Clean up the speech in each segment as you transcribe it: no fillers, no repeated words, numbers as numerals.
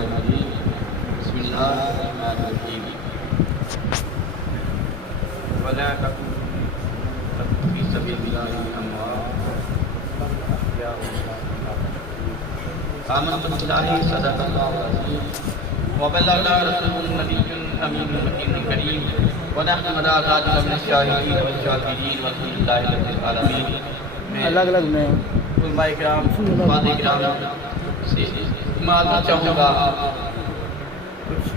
الشیطان الرجیم بسم اللہ الرحمن الرحیم ولا تقولوا فی سبیل اللہ اموات آمنت باللہ صدق اللہ العظیم وبلغنا رسول النبی الامین المکین الکریم ونحن على ذلك من الشاهدین والشاکرین والحمد للہ رب العالمین. الگ الگ میں علماء کرام فاضل کرام سے معذرت چاہوں گا، کچھ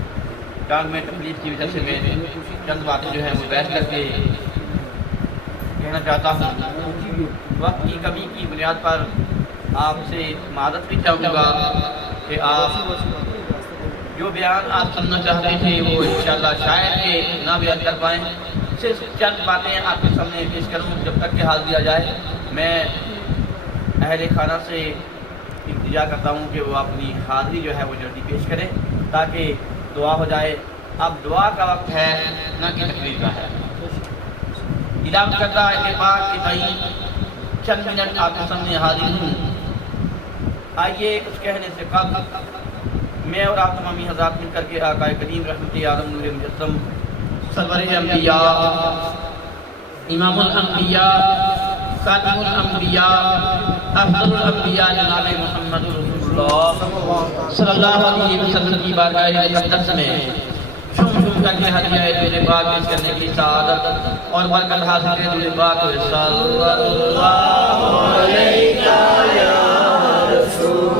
ٹانگ میں تکلیف کی وجہ سے میں چند باتیں جو ہیں وہ بیٹھ کر کے کہنا چاہتا ہوں. وقت کی کمی کی بنیاد پر آپ سے معذرت بھی چاہوں گا کہ آپ جو بیان آپ سننا چاہتے تھے وہ انشاءاللہ شاید کہ نہ بیان کر پائیں. صرف چند باتیں آپ کے سامنے پیش کروں جب تک کہ حاضر دیا جائے. میں اہل خانہ سے التجا کرتا ہوں کہ وہ اپنی حاضری جو ہے وہ جلدی پیش کریں تاکہ دعا ہو جائے. اب دعا کا وقت ہے نہ کہ تقریر کا ہے. اعلان کرتا ہے کہ پاک کہ میں چند منٹ آپ کے سامنے حاضر ہوں. آئیے کچھ کہنے سے قبل میں اور آپ تمامی حضرات مل کر کے آقا کریم رحمت عالم نور مجسم سرور انبیاء امام الانبیاء خاتم الانبیاء افضل الانبیاء جناب محمد رسول اللہ صلی اللہ علیہ وسلم کی بارگاہ مقدس میں شم شم کر کے ہدیہ درود پاک پیش کرنے کی سعادت اور برکت حاصل ہے. درود پاک صلی اللہ علیہ یا رسول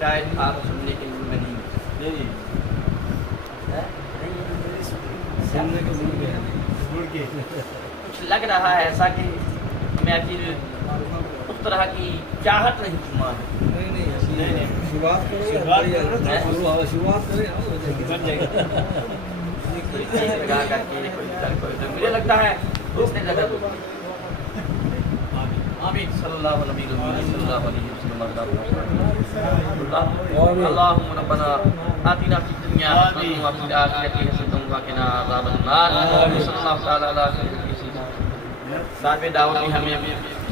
شاید آپ سننے کے موڈ میں نہیں کچھ لگ رہا ہے ایسا کہ میں پھر اس طرح کی چاہت نہیں مان. مجھے لگتا ہے روکنے جگہ آمین صلی اللہ علیہ وسلم. اللهم ربنا آتنا في الدنيا حسنة وفي الآخرة حسنة وقنا عذاب النار. صلی اللہ تعالی علیہ وسلم. صاحب دعوت بھی ہمیں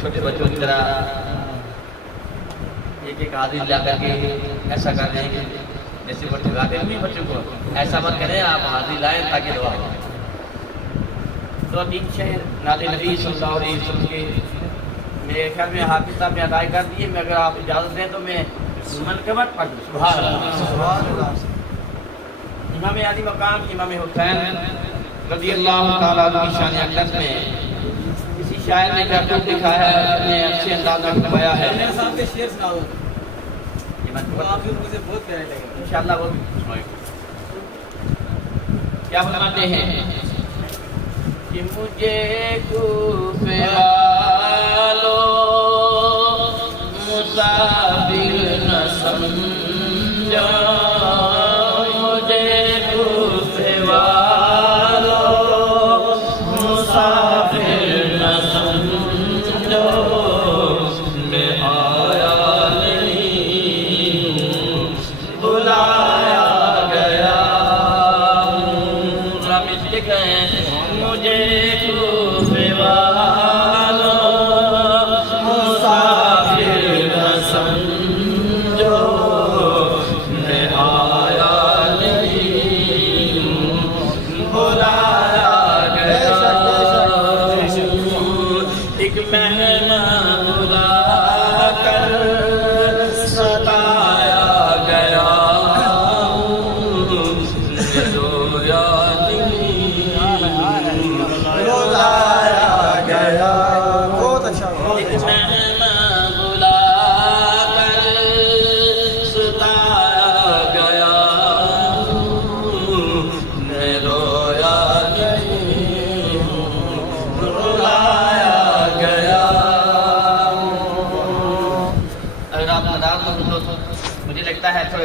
چھوٹے بچوں کی طرح ایک ایک حاضری لا کر کے ایسا کر دیں گے جیسے بچے لاتے ہیں بچوں کو ایسا مت کریں. آپ حاضری لائیں تاکہ دعا ہو. تو تین شہر نعت نبی صلی اللہ علیہ وسلم کے میرے خیال میں حافظ صاحب نے ادائی کر دی ہے. میں اگر آپ اجازت دیں تو میں منقبت پڑھ دوں. سبحان اللہ. امام علی مقام امام حسین رضی اللہ تعالیٰ عنہ کی شان اقدس میں کسی شاعر نے کرتوت دکھا ہے اپنے اچھے انداز میں فرمایا ہے. صاحب کے شعر سنا دو آخر مجھے بہت پیارے لگے. انشاءاللہ وہ بھی کیا فرماتے ہیں کہ مجھے کوفے مسافر نہ سمجھا مجھے کوفے والوں مسافر نہ سمجھو. میں آیا نہیں ہوں بلایا گیا ہوں. رامش لکھیں مجھے کوفے والوں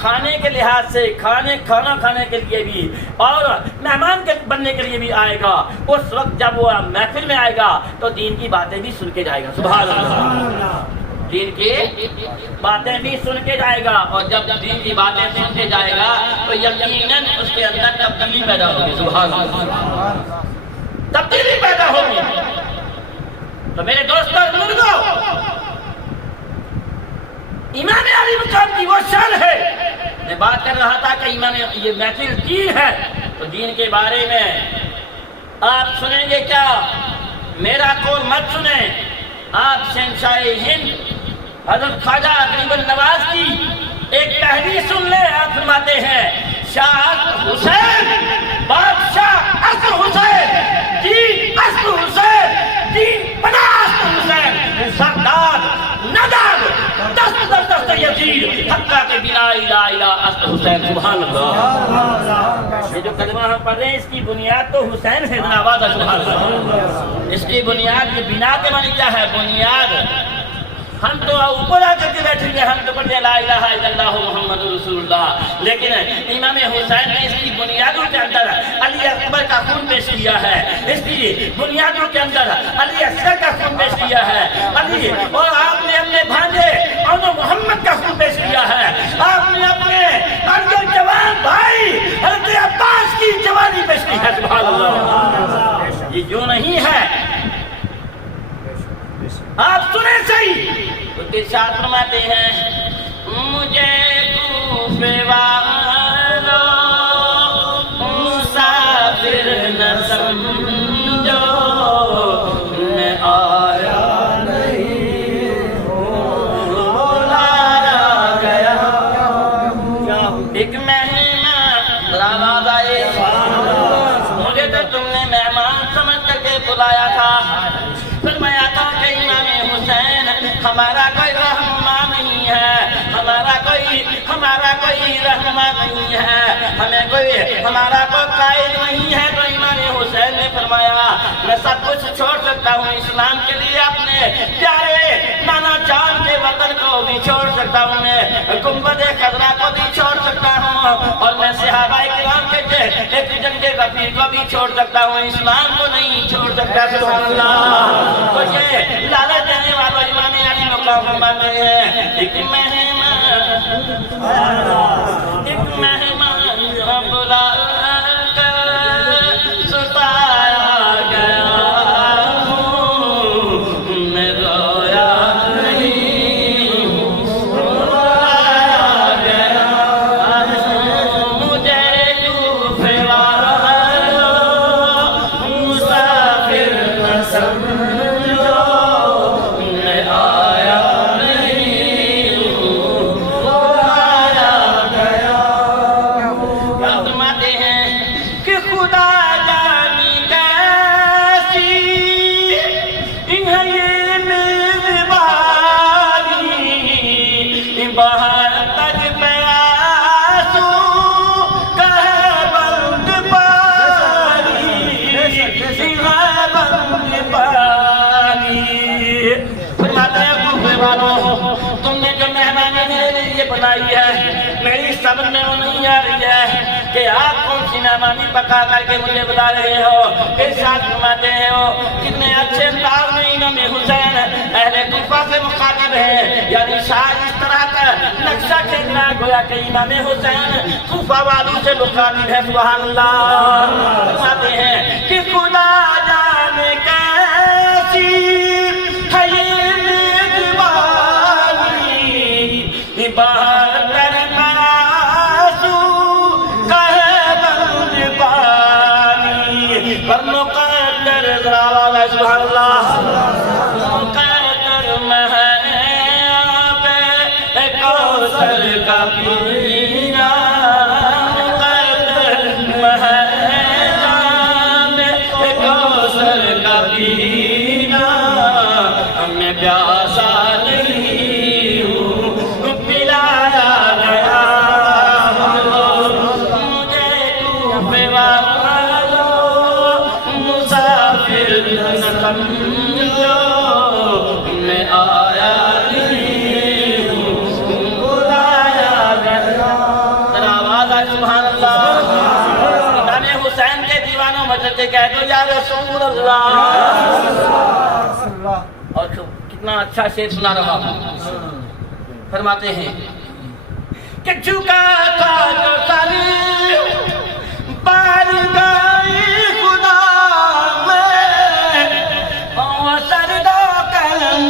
کھانے کے لحاظ سے کھانا کھانے کے لیے بھی اور مہمان کے بننے کے لیے بھی آئے گا، اس وقت جب وہ محفل میں آئے گا تو دین کی باتیں بھی سن کے جائے گا. سبحان اللہ. دین کی باتیں بھی سن کے جائے گا، اور جب دین کی باتیں سن کے جائے گا تو یقیناً اس کے اندر تبدیلی پیدا ہوگی. سبحان اللہ. تبدیلی پیدا ہوگی. تو میرے دوستوں بزرگوں، ایمان علی مقام کی وہ شان ہے. میں بات کر رہا تھا کہ ایمان یہ محفل دین ہے، تو دین کے بارے میں آپ سنیں گے کیا؟ میرا قول مت سنیں. آپ شہنشاہ ہند حضرت خواجہ غریب النواز کی ایک تحریر سن لیں. آپ فرماتے ہیں شاہ حسین بادشاہ اصل حسین دین اصل حسین دین بنا اصل حسین سردار ندار دست در دست یزید حقہ کے بنا الہ الہ اصل حسین. سبحان اللہ. یہ جو کلمہ ہم پڑھ رہے ہیں اس کی بنیاد تو حسین ہے. آواز ہے سبحان اللہ. اس کی بنیاد کی بنا کے معنی کیا ہے؟ بنیاد. ہم تو اوپر آ کر کے بیٹھیں گے، ہم تو پڑھتے لا الہ الا اللہ محمد رسول اللہ، لیکن امام حسین نے اس کی بنیادوں کے اندر علی اکبر کا خون پیش کیا ہے. اس کی بنیادوں کے اندر علی اصغر کا خون پیش کیا ہے. علی اور آپ نے اپنے بھانجے اور محمد کا خون پیش کیا ہے. آپ نے اپنے ارجن جوان بھائی حضرت عباس کی جوانی پیش کی ہے. سبحان اللہ. یہ جو نہیں ہے آپ سنیں صحیح. تو ارشاد فرماتے ہیں مجھے کوفے والو مسافر نہ سمجھو، میں آیا نہیں بلایا گیا. ایک مہینہ آواز آئے مجھے تو تم نے مہمان سمجھ کر کے بلایا تھا. فرمایا تھا کہ امام حسین ہمارا کوئی رہنما نہیں ہے، ہمارا کوئی رہنما نہیں ہے، ہمارا کوئی قائد نہیں ہے. تو امام حسین نے فرمایا میں سب کچھ چھوڑ سکتا ہوں اسلام کے لیے، اپنے پیارے نانا جان کے وطن کو بھی چھوڑ سکتا ہوں، میں گنبد خضرا کو بھی چھوڑ سکتا ہوں، اور میں صحابہ کرام کے ایک جنگ غفیر کو بھی چھوڑ سکتا ہوں، اسلام کو نہیں چھوڑ سکتا. سبحان اللہ. تو یہ لالچ دینے والوں امام علی مقام فرماتے ہیں ایک مہمان بلا کر ستایا گیا ہوں، میں رویا نہیں رویا گیا ہوں. مجھے کوفے والو مسافر نہ سمجھو، میں آیا نہیں بلایا گیا. فرماتے ہیں کہ خدا جانی کیسی ہے یہ میزبانی، باہر تک پیاسوں کا ہے بند پانی، ہے بند پانی. فرماتے ہیں کوفے والوں تم نے جو مہمانی میرے لیے بنائی ہے میری سمجھ میں وہ نہیں آ رہی ہے کہ آپ کون سی مہمانی پکا کر کے مجھے بلا رہے ہو. ارشاد فرماتے ہیں وہ کتنے اچھے انداز میں امام حسین اہل کوفہ سے مخاطب ہے، یعنی شاید اس طرح کا نقشہ کھینچنا گویا کہ امام حسین کوفہ والوں سے مخاطب ہے. سبحان اللہ. فرماتے ہیں کہ خدا جانے کیسی ہے یہ میزبانی، باہر تر پیاسوں کا ہے بند پانی. پر مقدر ذرا ہے سبحان اللہ. مقدر مہیا پہ کوثر کا پینا، مقدر مہیا پہ کوثر کا پینا، ہمیں پیاسا نہیں ہوں پلایا گیا. مجھے کوفے والو مسافر نہ سمجھو، میں آیا نہیں بلایا گیا. کے کہہ دو یا رسول اللہ. اور کتنا اچھا شعر سنا رہا ہوں. فرماتے ہیں کہ جھکا تھا جو سر بارگاہ خدا میں وہ سردا قلم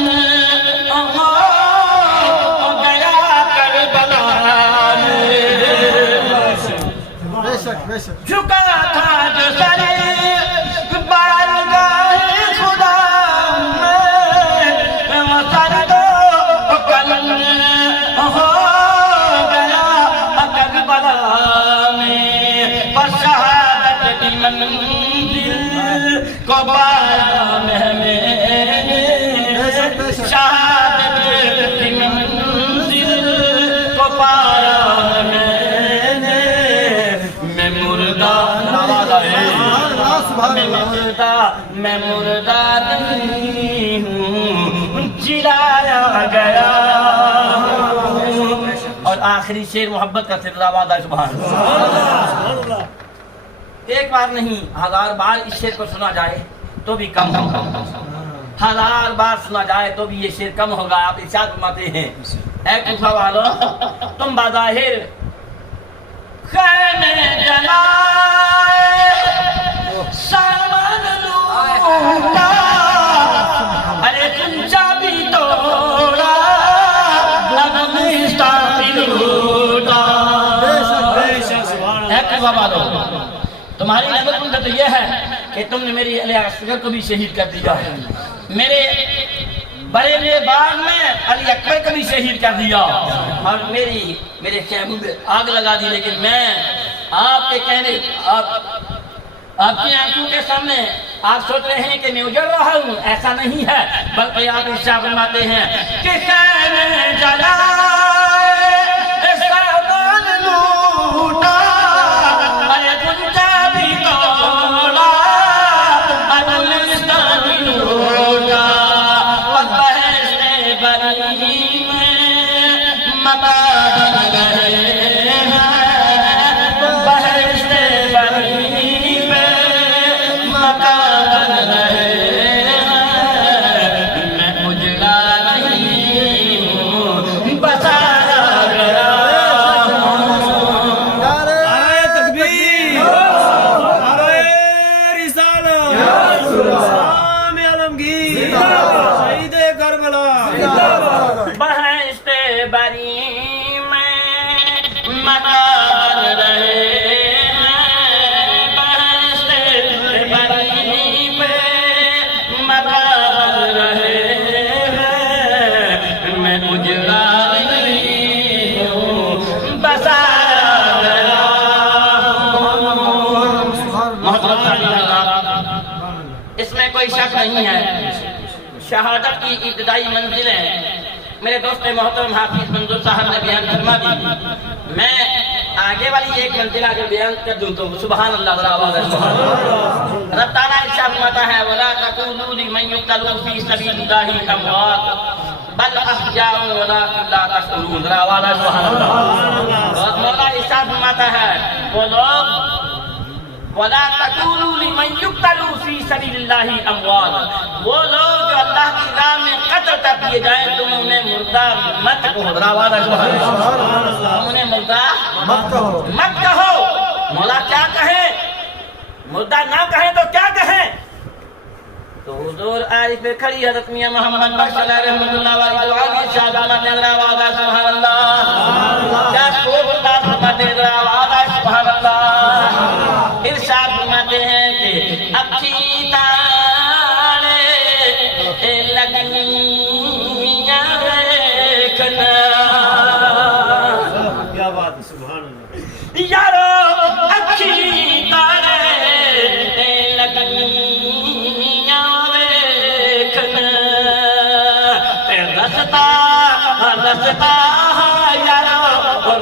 گیا کربلا میں. جھکا تھا جو سر بارگاہ خدا میں وہ سردا قلم ہو گیا کربلا میں. بس شہادت کی منزل کو پایا میں نے, شہادت کی منزل کو پایا میں نے. میں مردہ میں مردہ نہیں ہوں, جلایا گیا. اور آخری شعر محبت کا سلسلہ وعدہ سبحان اللہ. ایک بار نہیں 1000 بار اس شعر کو سنا جائے تو بھی کم ہوگا, 1000 بار سنا جائے تو بھی یہ شعر کم ہوگا. آپ ارشاد فرماتے ہیں اے کوفہ والو تم بظاہر خیمے جلائے سامان لوٹا, ارے تم چابی توڑا تمہاری نظر ان کا تو یہ ہے کہ تم نے میری علی اصغر کو بھی شہید کر دیا ہے, میرے بڑے باغ میں علی اکبر کو بھی شہید کر دیا, اور میرے خیموں میں آگ لگا دی. لیکن میں آپ کے کہنے آپ کی آنکھوں کے سامنے آپ سوچ رہے ہیں کہ میں اجڑ رہا ہوں, ایسا نہیں ہے. بلکہ آپ ارشاد فرماتے ہیں کہ خیمے جلائے سامان لوٹا, ارے تم چابی توڑا گلستان لوٹا. بہشت بری میں مقام گئے ہیں, بہشت بری اس میں کوئی شک نہیں ہے. شہادت کی ابتدائی منزلیں میرے دوست محترم حافظ منظور صاحب نے بیان فرما دی. میں آگے والی ایک منزل اگر بیان کر دوں تو سبحان اللہ, ذرا آواز ہے سبحان اللہ. رب تعالیٰ ارشاد فرماتا ہے وَلَا تَقُولُوا لِمَن يُقْتَلُ فِي سَبِيلِ اللَّهِ أَمْوَاتٌ بَلْ أَحْيَاءٌ وَلَٰكِن لَّا تَشْعُرُونَ. ذرا آواز ہے سبحان اللہ. اور مولا ارشاد فرماتا ہے وہ لوگ وَلَا تَقُولُوا لِمَن يُقْتَلُ فِي سَبِيلِ اللَّهِ أَمْوَاتٌ, وہ لوگ جو اللہ کی راہ میں قتل کر دیے جائیں تم انہیں مردہ مت کہو. ذرا آواز ہے سبحان اللہ. تم انہیں مردہ مت کہو. مولا کیا کہیں, مردہ نہ کہیں تو کیا کہیں؟ تو حضور عارف پہ کھڑی حضرت میاں محمد بخش رحمۃ اللہ علیہ دعا کی شہادت نے ذرا آواز ہے سبحان اللہ. کیا خوب اللہ فرماتے ہیں, ذرا آواز ہے سبحان اللہ. ارشاد فرماتے ہیں کہ اکھی تارے لگیاں دیکھنا. کیا بات ہے سبحان اللہ. یارو اکھی تارے لگیاں دیکھنا, رستا رستا یارو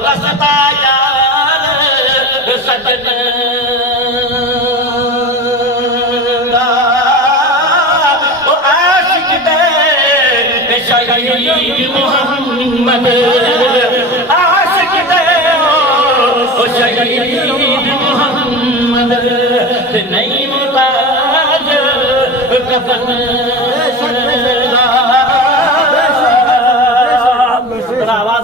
رستا یار سجنا. شہید محمد عاشق دے او شہید محمد نہیں ملا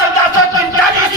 1445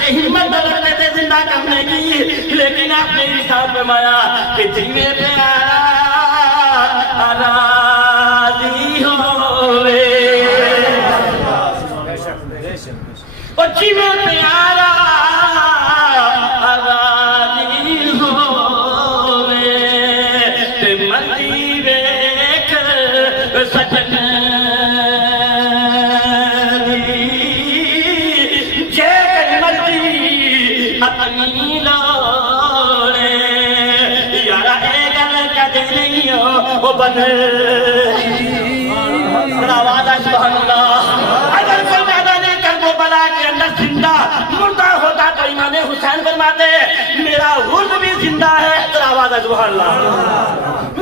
کہ ہمت رکھتے تھے زندہ کرنے کی، لیکن آپ نے ارشاد فرمایا کہ جینے پہ راضی ہوئے اور جینے پہ راضی ہوئے تے مرضی ویکھ سجن اپنی لوڑے یارا اے گل کدے نہیں ہو بنے آواز ہے سبحان اللہ۔ اگر کوئی میدان کربلا کے اندر زندہ مردہ ہوتا تو امام حسین فرماتے میرا غلب بھی زندہ ہے، آواز ہے سبحان اللہ،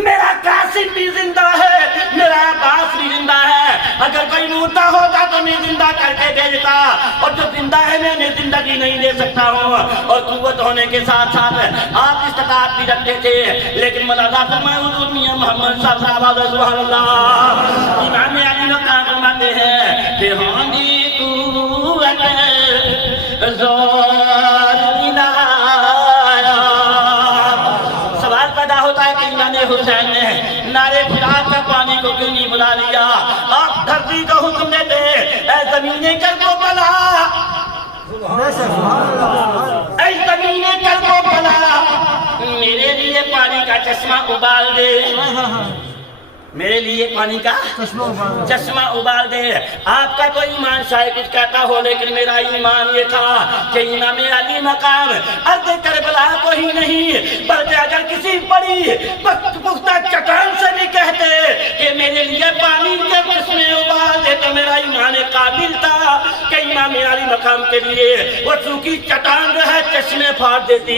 میرا قاسم بھی زندہ ہے، میرا عباس بھی زندہ ہے، اگر کوئی مردہ ہوتا تو میں زندہ کر کے بھیجتا، اور جو زندہ ہے میں انہیں زندگی نہیں دے سکتا ہوں۔ اور قوت ہونے کے ساتھ ساتھ آپ استطاعت بھی رکھتے تھے، لیکن ملازہ فرمائے حضور میاں محمد صاحب آواز ہے سبحان اللہ۔ امام علی مقام فرماتے ہیں کہ ہوندی قوت زور ملایا۔ سوال پیدا ہوتا ہے کہ امام حسین نے نعرے فرات کا پانی کو کیوں نہیں بلا لیا؟ آپ دھرتی کو حکم دیتے اے زمینیں کر کو بلا، اے زمینیں کر کو بلا، میرے لیے پانی کا چشمہ ابال دے، میرے لیے پانی کا چشمہ ابال دے۔ آپ کا کوئی ایمان شاید کچھ کہتا ہو، لیکن میرا ایمان یہ تھا کہ امام علی مقام ارض کربلا کو ہی نہیں بلکہ اگر کسی بڑی پختہ چٹان سے بھی کہتے کہ میرے لیے پانی کے چشمے ابال دے تو میرا ایمان قابل تھا کہ امام علی مقام کے لیے وہ چونکہ چٹان جو ہے چشمے پھاڑ دیتی،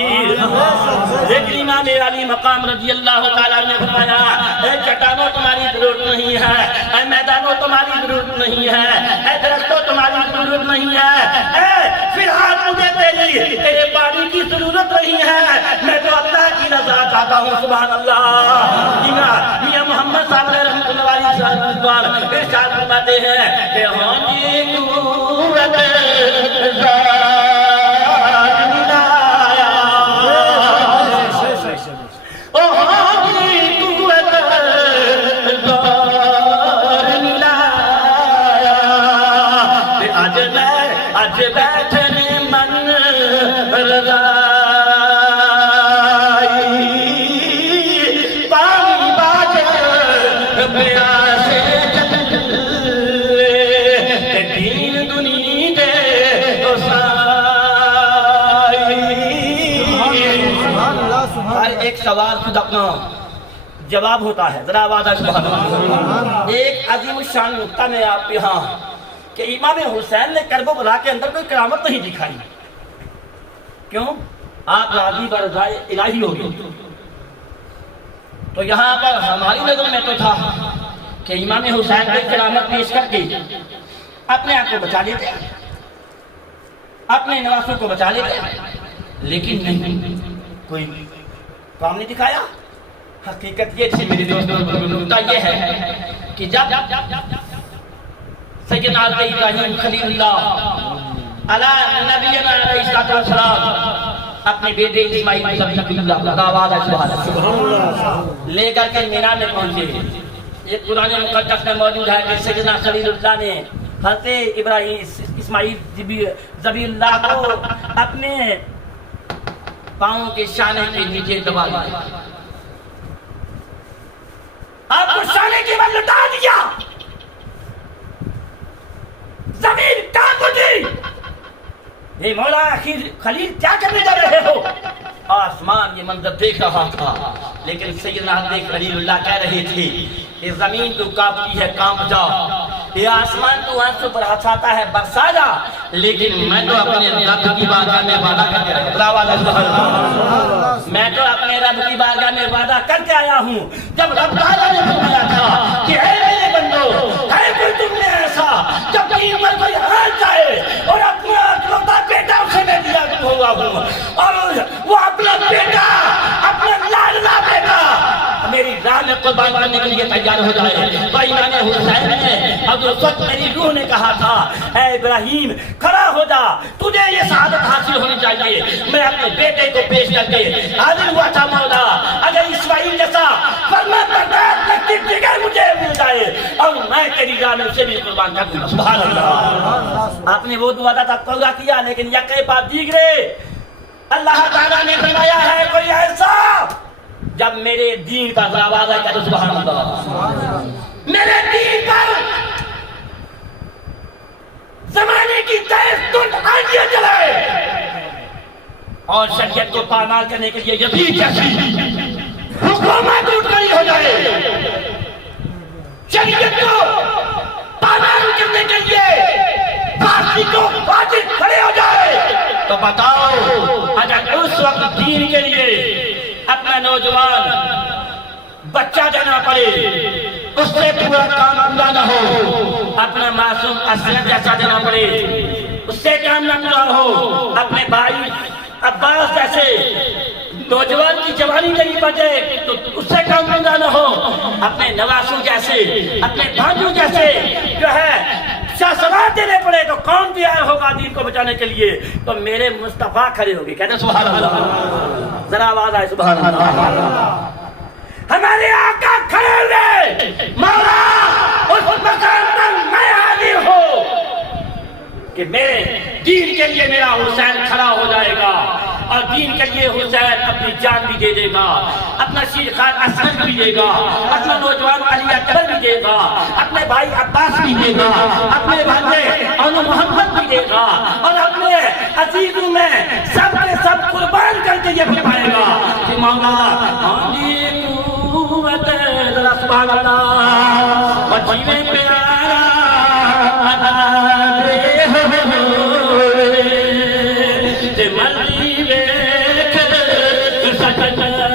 لیکن امام علی مقام رضی اللہ تعالیٰ نے فرمایا اے چٹانوں تمہاری ضرورت نہیں ہے، اے میدانوں تمہاری ضرورت نہیں ہے، اے درختوں تمہاری ضرورت نہیں ہے، اے پھر ہاتھ مجھے تیرے پانی کی ضرورت نہیں ہے، میں تو اللہ کی رضا چاہتا ہوں سبحان اللہ۔ میاں محمد صاحب رحمۃ اللہ علیہ ارشاد فرماتے ہیں کہ ہوندی قوت آج بیٹھنے من رضائی پانی باجے پیاسے چلے دین دنیا دے سائی۔ ہر ایک سوال خود اپنا جواب ہوتا ہے، ذرا آواز ہے سبحان اللہ۔ ایک عظیم الشان نقطہ میں آپ یہاں کہ امام حسین نے کربلا کے اندر کوئی کرامت نہیں دکھائی، کیوں؟ آپ راضی برضائے الہی ہو گئے۔ تو یہاں پر ہماری نظر میں تو تھا کہ امام حسین کو کرامت پیش کر کے اپنے آپ کو بچا لیتے، اپنے نواسوں کو بچا لیتے، لیکن نہیں، کوئی کام نہیں دکھایا۔ حقیقت یہ تھی میری دوستوں، نقطہ یہ ہے کہ جب سیدنا ابراہیم خلیل اللہ علی نبینا علیہ السلام اپنے بیٹے اسماعیل ذبیح اللہ لے کر کے میدان میں پہنچے۔ یہ قرآن مقدس میں موجود ہے کہ سیدنا خلیل اللہ نے حضرت ابراہیم اسماعیل ذبیح اللہ کو اپنے پاؤں کے شانے کے نیچے دبا دیا، آپ کو شانے کے بعد لٹا دیا، زمین کانپ اٹھی۔ یہ مولا خلیل کیا کرنے جا رہے ہو؟ آسمان یہ منظر دیکھ رہا تھا، لیکن سیدنا حضرت خلیل اللہ کہہ رہے تھے کہ زمین تو کانپتی ہے کانپ جا، یہ آسمان تو آنسو پر ہنساتا ہے برسا جا، لیکن میں تو اپنے رب کی بارگاہ میں وعدہ کر کے آیا ہوں، میں تو اپنے رب کی بارگاہ میں وعدہ کر کے آیا ہوں۔ جب رب تعالیٰ نے فرمایا تھا کہ اے میرے بندو ہے کوئی تم نے ایسا جب کہیں پر کوئی ہار جائے اور اپنا اکلوتا بیٹا اسے میں دیا ہوا ہوں، اور وہ اپنا بیٹا اپنا لاڈلا بیٹا میری راہ میں قربان کرنے کے لیے تیار ہو جائے، تو امام حسین نے اب اس وقت میری روح نے کہا تھا اے ابراہیم کھڑا ہو مودا تجھے یہ سعادت حاصل ہونی چاہیے. میں اپنے بیٹے کو پیش کر کے حاضر ہوا تھا مولا, اگر اسماعیل جیسا فرما بردار لگتی جگر مجھے مل جائے اور میں تیری راہ میں اسے بھی قربان کر دوں. سبحان اللہ. آپ نے وہ وعدہ تھا پورا کیا, لیکن یقے بات دیگرے اللہ تعالیٰ نے فرمایا ہے کوئی ایسا جب میرے دین پر وعدہ کرے. سبحان اللہ. میرے دین پر زمانے کی تیز تند آندیاں چلائے اور شریعت کو پامال کرنے کے لیے یزید جیسی حکومت اٹھ کھڑی ہو جائے, شریعت کو پامال کرنے کے لیے فارسی کو واجب کھڑے ہو جائے, تو بتاؤ اگر اس وقت دین کے لیے اپنا نوجوان بچہ دینا پڑے, اس سے پورا کام پورا نہ ہو, اپنا معصوم اسد جیسا دینا پڑے, اس سے کام نہ پورا ہو, اپنے بھائی عباس جیسے نوجوان کی جوانی نہیں بچے تو اس سے کام پورا نہ ہو, اپنے نواسوں جیسے اپنے بھانجوں جیسے جو ہے شاہ دینے پڑے تو کون تیار ہوگا دین کو بچانے کے لیے؟ تو میرے مصطفیٰ کھڑے ہوگے. کہتے ہیں سبحان اللہ. ذرا آواز آئے سبحان اللہ. ہمارے آقا کھڑے ہوئے, مولا اس مقام پر میں حاضر ہوں کہ میرے دین کے لیے میرا حسین کھڑا ہو جائے گا, اور دین کے لیے حسین اپنی جان بھی دے دے گا, اپنا شیر خان اسد بھی دے گا, اپنا نوجوان علی اکبر بھی دے گا, اپنے بھائی عباس بھی دے گا, اپنے بھائی اور محمد بھی دے گا, اور اپنے عزیزوں میں سب کے سب قربان کر کے یہ فرمائے گا کہ مولا سبحان اللہ بچی میں پیارا مرضی ویکھ سجنا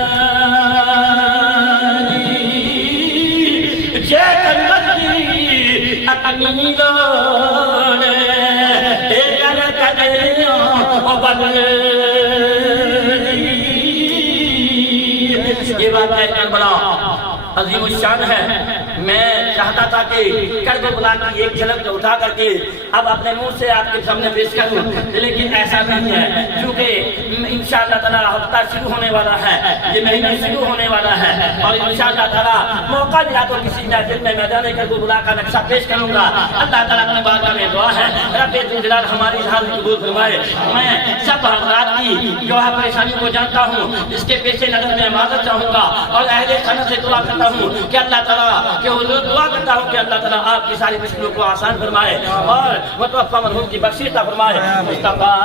جے مرضی اپنی دور اگر کدیوں بدل. یہ بات ہے کربلا عظیم الشان ہے. میں چاہتا تھا کہ کربلا کی ایک جھلک جو اٹھا کر کے اب اپنے منہ سے آپ کے سامنے پیش کروں, لیکن ایسا نہیں ہے کیونکہ انشاءاللہ تعالی ہفتہ شروع ہونے والا ہے, یہ مہینہ شروع ہونے والا ہے, اور انشاءاللہ تعالی موقع ملا تو کسی محفل میں میدان کربلا کا نقشہ پیش کروں گا. اللہ تعالیٰ اپنی بارگاہ میں دعا ہے رب جلال ہماری حال قبول فرمائے. میں سب حضرات کی جو ہے پریشانی کو جانتا ہوں, اس کے پیش نظر میں معذرت چاہوں گا اور اہل سنت سے دعا کرتا ہوں کہ اللہ تعالیٰ کہ حضور دعا کرتا ہوں کہ اللہ تعالیٰ آپ کی ساری مشکلوں کو آسان فرمائے اور متوفہ مرحوم کی بخشش عطا فرمائے. مصطفیٰ